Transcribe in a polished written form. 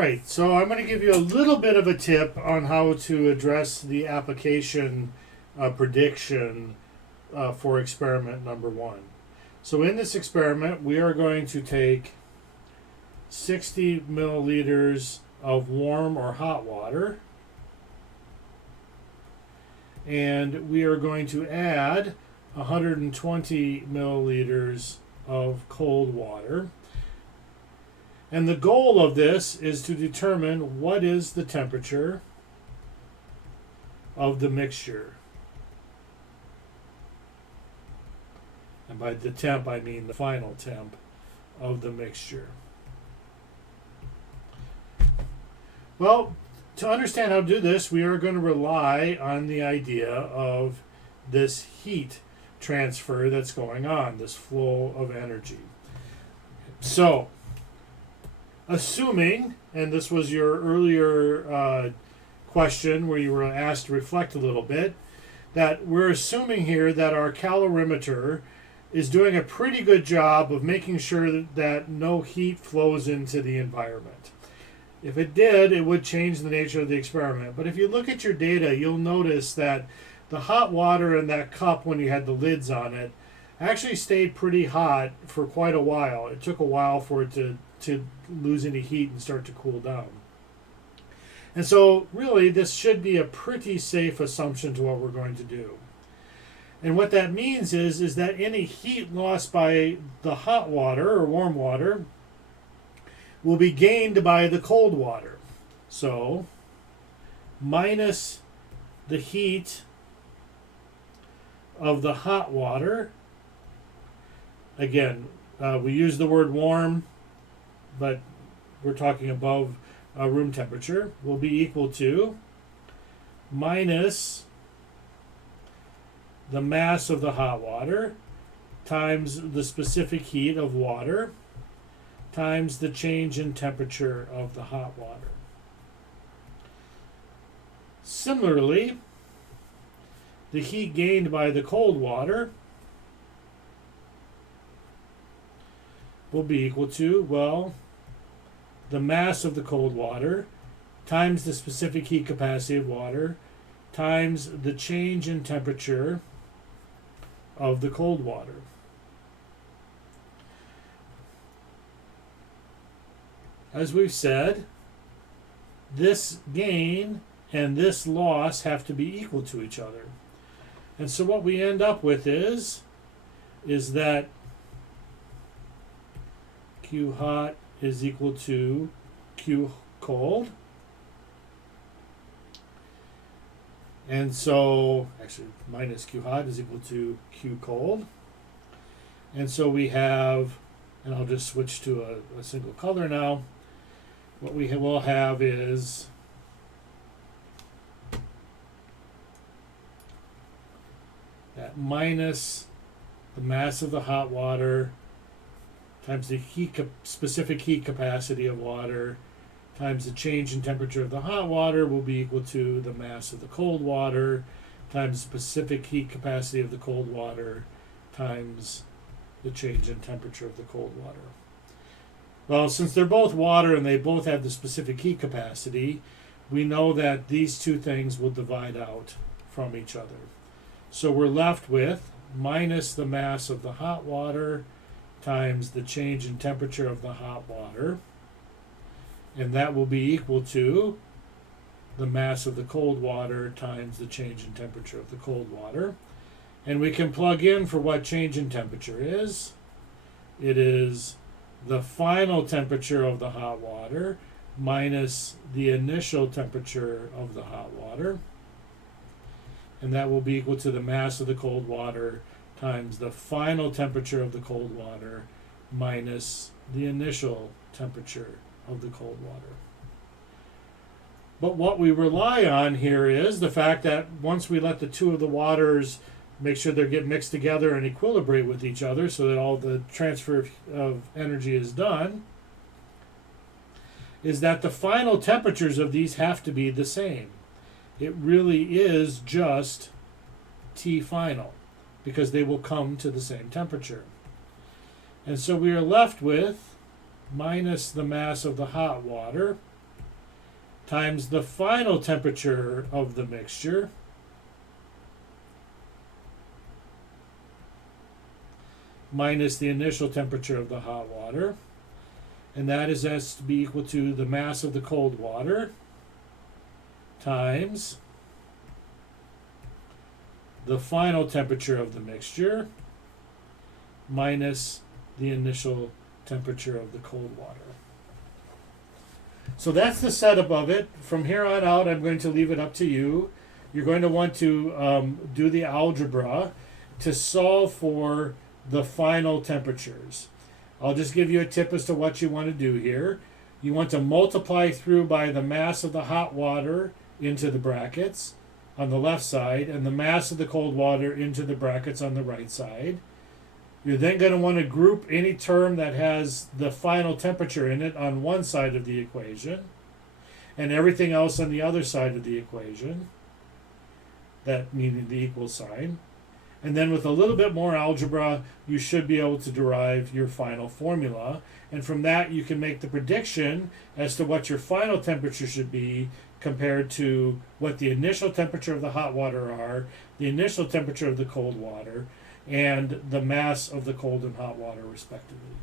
right, so I'm going to give you a little bit of a tip on how to address the application prediction for experiment number 1. So in this experiment, we are going to take 60 milliliters of warm or hot water, and we are going to add 120 milliliters of cold water. And the goal of this is to determine what is the temperature of the mixture. And by the temp, I mean the final temp of the mixture. Well, to understand how to do this, we are going to rely on the idea of this heat transfer that's going on, this flow of energy. So, assuming, and this was your earlier question where you were asked to reflect a little bit, that we're assuming here that our calorimeter is doing a pretty good job of making sure that no heat flows into the environment. If it did, it would change the nature of the experiment. But if you look at your data, you'll notice that the hot water in that cup, when you had the lids on it, actually stayed pretty hot for quite a while. It took a while for it to lose any heat and start to cool down. And so really this should be a pretty safe assumption to what we're going to do. And what that means is that any heat lost by the hot water or warm water will be gained by the cold water. So minus the heat of the hot water. Again, we use the word warm, but we're talking above room temperature, will be equal to minus the mass of the hot water times the specific heat of water times the change in temperature of the hot water. Similarly, the heat gained by the cold water will be equal to, well, the mass of the cold water times the specific heat capacity of water times the change in temperature of the cold water. As we've said, this gain and this loss have to be equal to each other. And so what we end up with is that Q hot is equal to Q cold. And so, actually, minus Q hot is equal to Q cold. And so we have, and I'll just switch to a single color now. What we will have is that minus the mass of the hot water times the specific heat capacity of water times the change in temperature of the hot water will be equal to the mass of the cold water times the specific heat capacity of the cold water times the change in temperature of the cold water. Well, since they're both water and they both have the specific heat capacity, we know that these two things will divide out from each other. So we're left with minus the mass of the hot water times the change in temperature of the hot water, and that will be equal to the mass of the cold water times the change in temperature of the cold water. And we can plug in for what change in temperature is. It is the final temperature of the hot water minus the initial temperature of the hot water, and that will be equal to the mass of the cold water times the final temperature of the cold water minus the initial temperature of the cold water. But what we rely on here is the fact that once we let the two of the waters make sure they get mixed together and equilibrate with each other so that all the transfer of energy is done, is that the final temperatures of these have to be the same. It really is just T final, because they will come to the same temperature. And so we are left with minus the mass of the hot water times the final temperature of the mixture minus the initial temperature of the hot water. And that is S to be equal to the mass of the cold water times the final temperature of the mixture minus the initial temperature of the cold water. So that's the setup of it. From here on out, I'm going to leave it up to you. You're going to want to do the algebra to solve for the final temperatures. I'll just give you a tip as to what you want to do here. You want to multiply through by the mass of the hot water into the brackets on the left side and the mass of the cold water into the brackets on the right side. You're then going to want to group any term that has the final temperature in it on one side of the equation and everything else on the other side of the equation, that meaning the equal sign. And then with a little bit more algebra, you should be able to derive your final formula. And from that, you can make the prediction as to what your final temperature should be compared to what the initial temperature of the hot water are, the initial temperature of the cold water, and the mass of the cold and hot water, respectively.